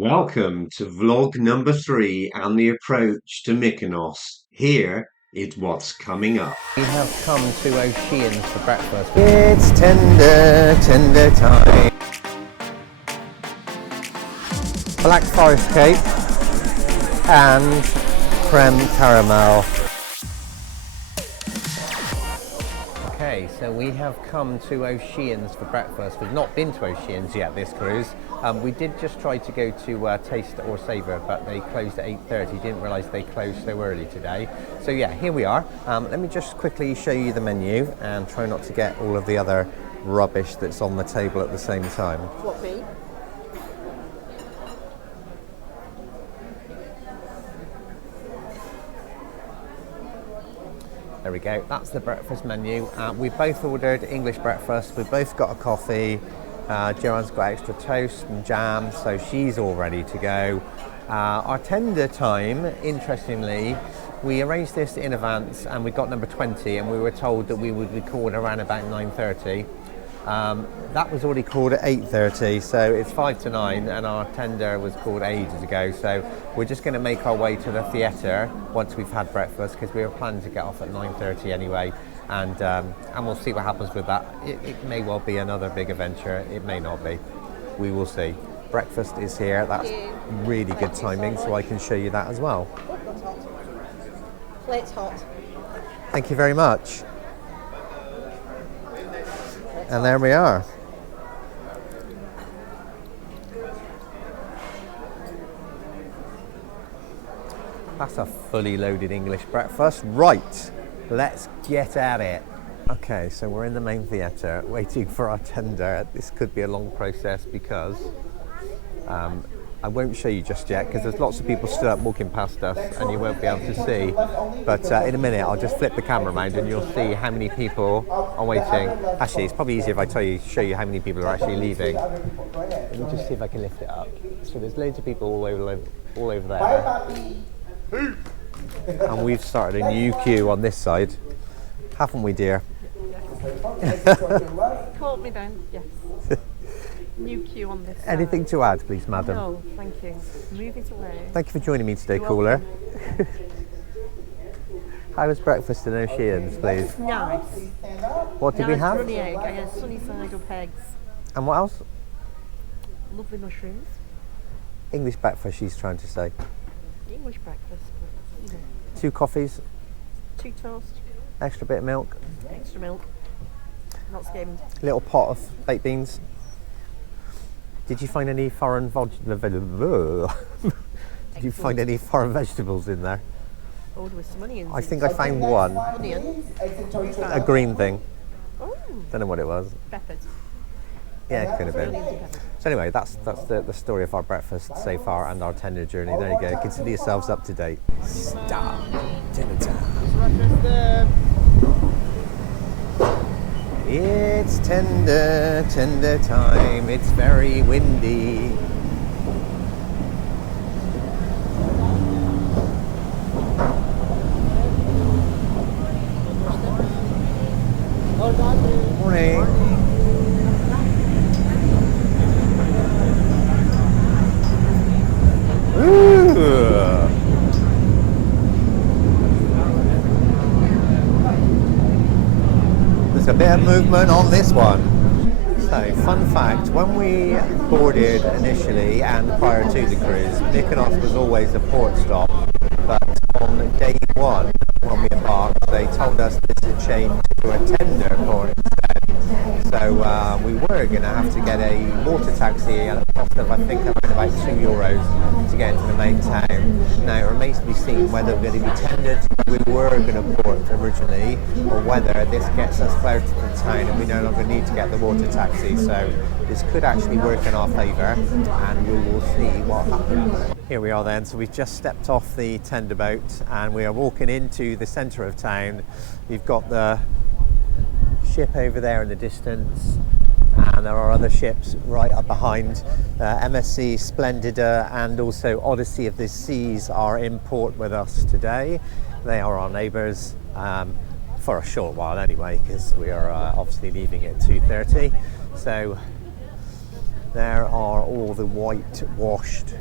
Welcome to vlog number 3 and the approach to Mykonos. Here is what's coming up. We have come to Oceans for breakfast. It's tender time. Black forest cake and creme caramel. Okay, so we have come to Oceans for breakfast. We've not been to Oceans yet this cruise. We did just try to go to Taste or Savour, but they closed at 8:30. Didn't realise they closed so early today. So yeah, here we are. Let me just quickly show you the menu and try not to get all of the other rubbish that's on the table at the same time. What be? There we go, that's the breakfast menu. We both ordered English breakfast, we both got a coffee. Joanne's got extra toast and jam, so she's all ready to go. Our tender time, interestingly, we arranged this in advance and we got number 20 and we were told that we would be called around about 9:30. That was already called at 8:30, so it's 5 to 9 and our tender was called ages ago. So we're just going to make our way to the theatre once we've had breakfast because we were planning to get off at 9:30 anyway. And we'll see what happens with that. It may well be another big adventure, it may not be. We will see. Breakfast is here, that's really good timing, so I can show you that as well. Plate's hot. Thank you very much. And there we are. That's a fully loaded English breakfast. Right, let's get at it. Okay, so we're in the main theatre waiting for our tender. This could be a long process because I won't show you just yet because there's lots of people stood up walking past us and you won't be able to see. But in a minute I'll just flip the camera around and you'll see how many people are waiting. Actually, it's probably easier if I show you how many people are actually leaving. Let me just see if I can lift it up. So there's loads of people all over there. And we've started a new queue on this side, haven't we, dear? Calm me down, yes. New queue on this side. Anything to add, please, madam? No, thank you. Move it away. Thank you for joining me today, caller. How was breakfast in Oceans, please? Nice. What did we have? Runny egg. I had sunny side up eggs. And what else? Lovely mushrooms. English breakfast, she's trying to say. English breakfast. But, 2 coffees, 2 toast, extra bit of milk, extra milk, not skimmed. little pot of baked beans. Did you find any foreign Did you find any foreign vegetables in there? Oh, there was some onions. I think I found one. Onion? A green thing. Oh, Don't know what it was. peppers. Yeah, it could have been. Onions and peppers. So anyway, that's the story of our breakfast so far and our tender journey. There you go. Consider yourselves up to date. Stop. Dinner time. It's tender time. It's very windy. Morning. There's a bit of movement on this one. So, fun fact, when we boarded initially and prior to the cruise, Mykonos was always a port stop, but on day 1, when we embarked, they told us this had changed to a tender port instead. So we were going to have to get a water taxi at a cost of, I think, around about €2 to get into the main town. Now it remains to be seen whether we're going to be tendered to where we were going to port originally, or whether this gets us closer to the town and we no longer need to get the water taxi. So this could actually work in our favour, and we will see what happens. Here we are then, so we've just stepped off the tender boat and we are walking into the centre of town. We've got the ship over there in the distance and there are other ships right up behind. MSC Splendida and also Odyssey of the Seas are in port with us today. They are our neighbours for a short while anyway, because we are obviously leaving at 2:30. So There are all the whitewashed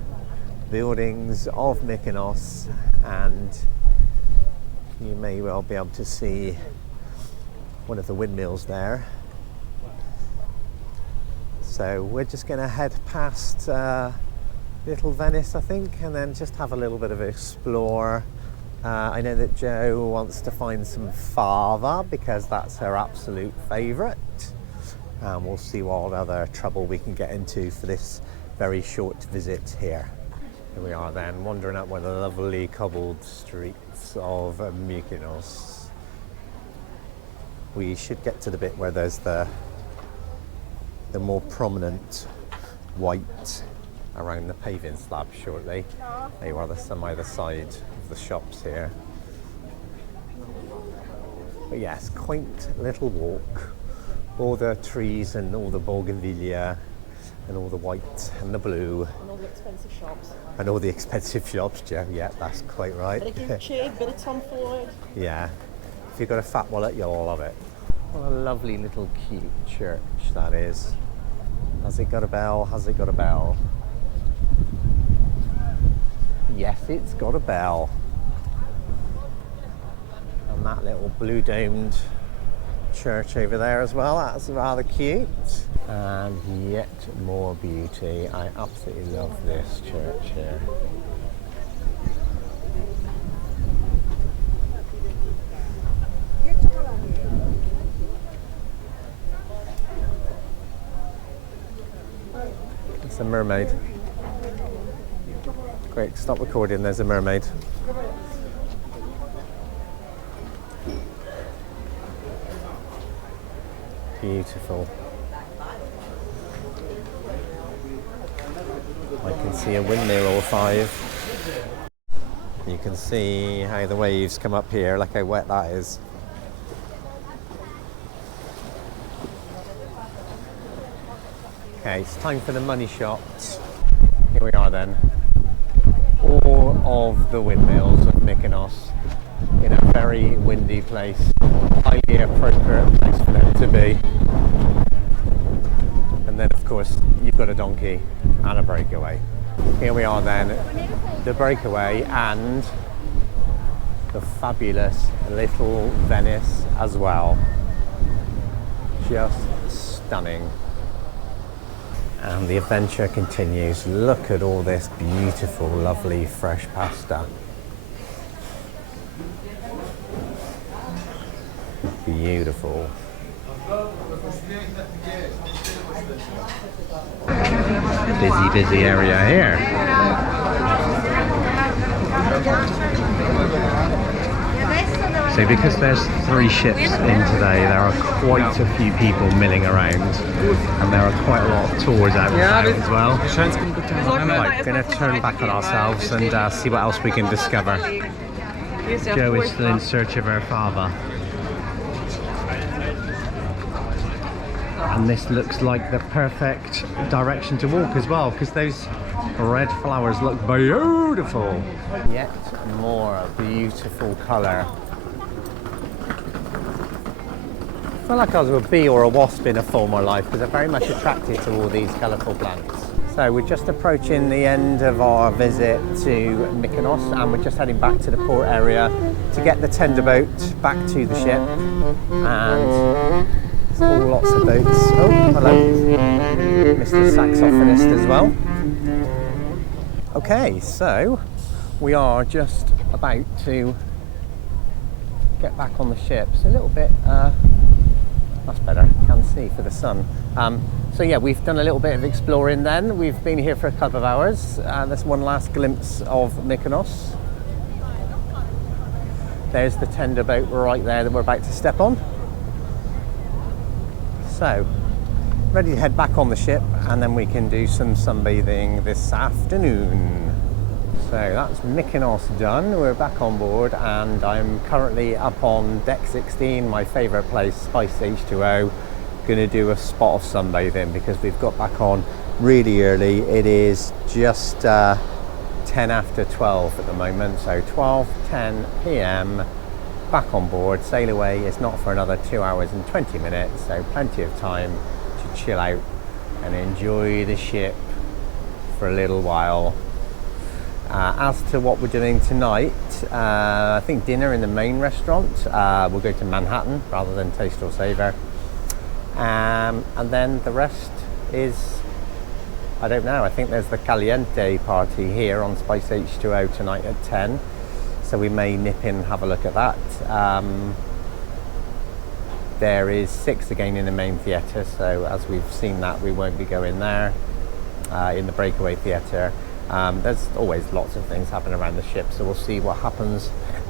buildings of Mykonos, and you may well be able to see one of the windmills there. So we're just going to head past Little Venice, I think, and then just have a little bit of an explore. I know that Jo wants to find some fava because that's her absolute favourite. And we'll see what other trouble we can get into for this very short visit here. Here we are then, wandering up one of the lovely cobbled streets of Mykonos. We should get to the bit where there's the more prominent white around the paving slab shortly. There you are, there's some either side of the shops here. But yes, quaint little walk. All the trees and all the bougainvillea and all the white and the blue. And all the expensive shops. And all the expensive shops, Joe. Yeah, that's quite right. Bit of Gucci, bit of Tom Ford. Yeah. If you've got a fat wallet, you'll love it. What a lovely little cute church that is. Has it got a bell? Has it got a bell? Yes, it's got a bell. And that little blue domed church over there as well, that's rather cute. And yet more beauty. I absolutely love this church here. It's a mermaid. Great, stop recording, there's a mermaid. Beautiful. I can see a windmill or five. You can see how the waves come up here, look how wet that is. Okay, it's time for the money shots. Here we are then. All of the windmills of Mykonos in a very windy place. Highly appropriate place for them to be. And then of course you've got a donkey and a breakaway. Here we are then, the breakaway and the fabulous Little Venice as well. Just stunning. And the adventure continues. Look at all this beautiful, lovely, fresh pasta. Beautiful. Busy area here. So because there's 3 ships in today, there are quite a few people milling around, and there are quite a lot of tours out as well. Right, going to turn back on ourselves and see what else we can discover. Jo is still in search of her fava. And this looks like the perfect direction to walk as well, because those red flowers look beautiful. Yet more beautiful colour. I feel like I was a bee or a wasp in a former life, because I'm very much attracted to all these colourful plants. So we're just approaching the end of our visit to Mykonos, and we're just heading back to the port area to get the tender boat back to the ship. And all lots of boats. Oh, hello, Mr. Saxophonist as well. Okay, so we are just about to get back on the ship. It's a little bit, that's better, can see for the sun. So yeah, we've done a little bit of exploring then. We've been here for a couple of hours. That's one last glimpse of Mykonos. There's the tender boat right there that we're about to step on. So, ready to head back on the ship, and then we can do some sunbathing this afternoon. So that's Mykonos done. We're back on board, and I'm currently up on deck 16, my favourite place, Spice H2O. Going to do a spot of sunbathing because we've got back on really early. It is just 10 after 12 at the moment, so 12:10 p.m. back on board. Sail away is not for another 2 hours and 20 minutes, so plenty of time to chill out and enjoy the ship for a little while. As to what we're doing tonight, I think dinner in the main restaurant. We'll go to Manhattan rather than Taste or Savor. And then the rest is, I don't know, I think there's the Caliente party here on Spice H2O tonight at 10. So we may nip in and have a look at that. There is 6 again in the main theatre, so as we've seen that, we won't be going there. In the Breakaway theatre. There's always lots of things happening around the ship, so we'll see what happens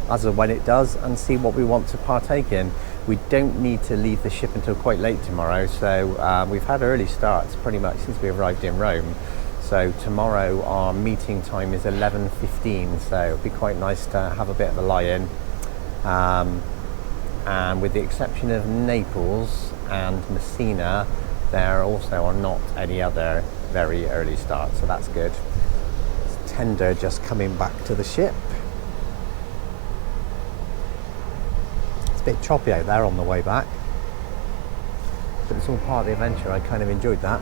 as and when it does and see what we want to partake in. We don't need to leave the ship until quite late tomorrow, so we've had early starts pretty much since we arrived in Rome. So tomorrow our meeting time is 11:15, so it'll be quite nice to have a bit of a lie-in. And with the exception of Naples and Messina, there also are not any other very early starts, so that's good. It's tender just coming back to the ship. It's a bit choppy out there on the way back, but it's all part of the adventure. I kind of enjoyed that.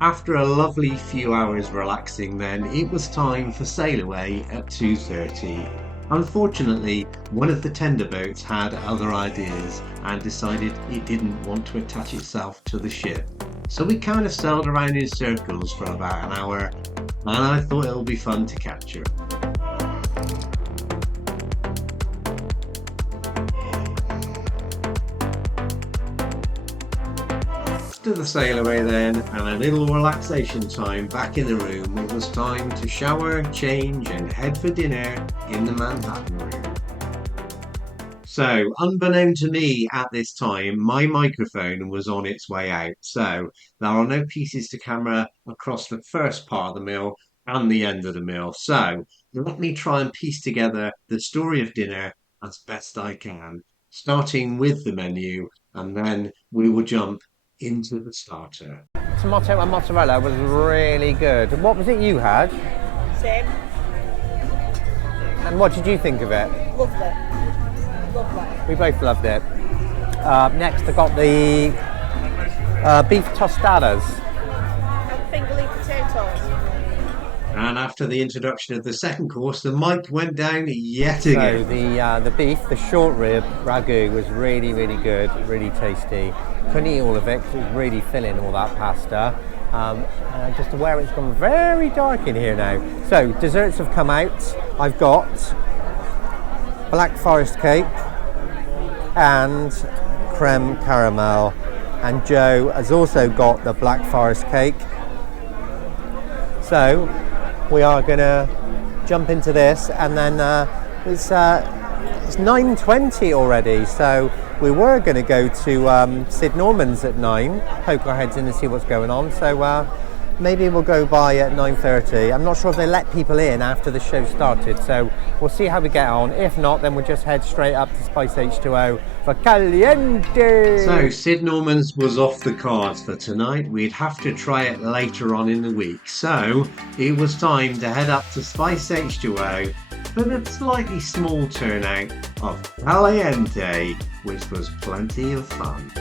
After a lovely few hours relaxing then, it was time for sail away at 2:30. Unfortunately, one of the tender boats had other ideas and decided it didn't want to attach itself to the ship. So we kind of sailed around in circles for about an hour, and I thought it'll be fun to capture. After the sail away then, and a little relaxation time back in the room, it was time to shower, change and head for dinner in the Manhattan room. So, unbeknown to me at this time, my microphone was on its way out, so there are no pieces to camera across the first part of the meal and the end of the meal. So, let me try and piece together the story of dinner as best I can, starting with the menu, and then we will jump into the starter. Tomato and mozzarella was really good. What was it you had? Same. And what did you think of it? Lovely. Lovely. We both loved it. Next, I got the beef tostadas. And finger potatoes. And after the introduction of the second course, the mic went down yet again. So the beef, the short rib ragu was really, really good, really tasty. Couldn't eat all of it because it was really filling, all that pasta. And I'm just aware it's gone very dark in here now. So desserts have come out. I've got black forest cake and creme caramel, and Joe has also got the black forest cake. So we are going to jump into this, and then it's 9:20 already, so we were going to go to Sid Norman's at 9, poke our heads in and see what's going on, so maybe we'll go by at 9:30. I'm not sure if they let people in after the show started, so we'll see how we get on. If not, then we'll just head straight up to Spice H2O for Caliente. So Sid Norman's was off the cards for tonight. We'd have to try it later on in the week. So it was time to head up to Spice H2O for the slightly small turnout of Caliente, which was plenty of fun.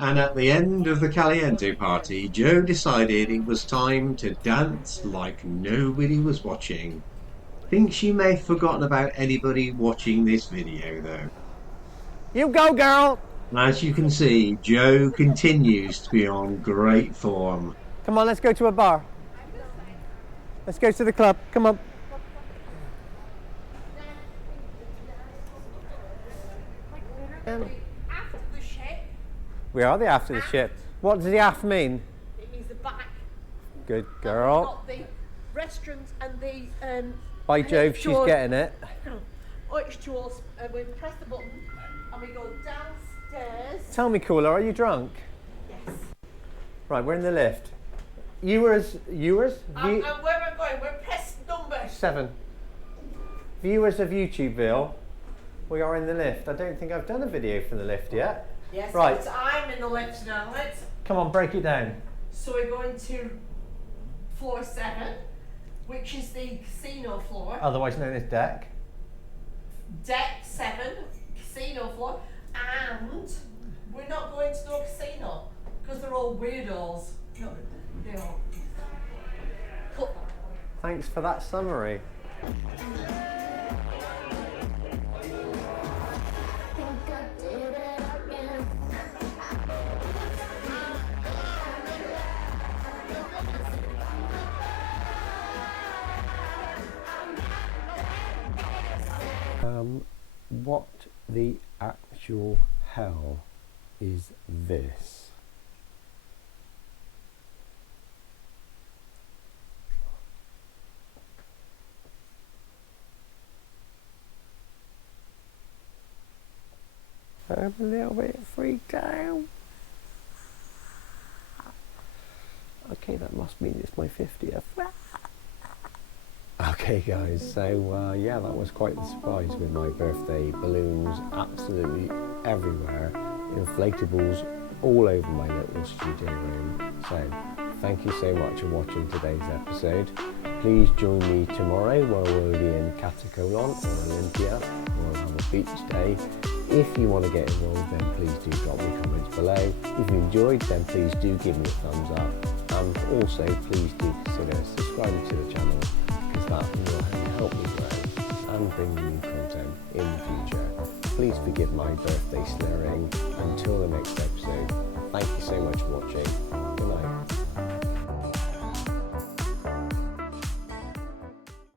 And at the end of the Caliente party, Joe decided it was time to dance like nobody was watching. Think she may have forgotten about anybody watching this video though. You go, girl! As you can see, Joe continues to be on great form. Come on, let's go to a bar. Let's go to the club. Come on. After the ship. We are the after the ship. What does the aft mean? It means the back. Good We've girl. got the restrooms and the By Jove, she's getting it. H2Os, and we press the button and we go downstairs. Tell me, Cooler, are you drunk? Yes. Right, we're in the lift. Viewers, And where we're going, we're press number 7. Viewers of YouTubeville, we are in the lift. I don't think I've done a video from the lift yet. Yes, Right. but I'm in the lift now. Come on, break it down. So we're going to floor 7, which is the casino floor. Otherwise known as deck. Deck 7, casino floor, and we're not going to no casino because they're all weirdos. No, they are. Cool. Thanks for that summary. What the actual hell is this? I'm a little bit freaked out. Okay, that must mean it's my 50th. Okay guys, so yeah, that was quite the surprise with my birthday. Balloons absolutely everywhere, inflatables all over my little studio room. So thank you so much for watching today's episode. Please join me tomorrow where we'll be in Katakolon or Olympia, or we'll have a beach day. If you want to get involved, then please do drop me comments below. If you enjoyed, then please do give me a thumbs up, and also please do consider subscribing to the channel, because that will help me grow and bring new content in the future. Please forgive my birthday slurring. Until the next episode, thank you so much for watching.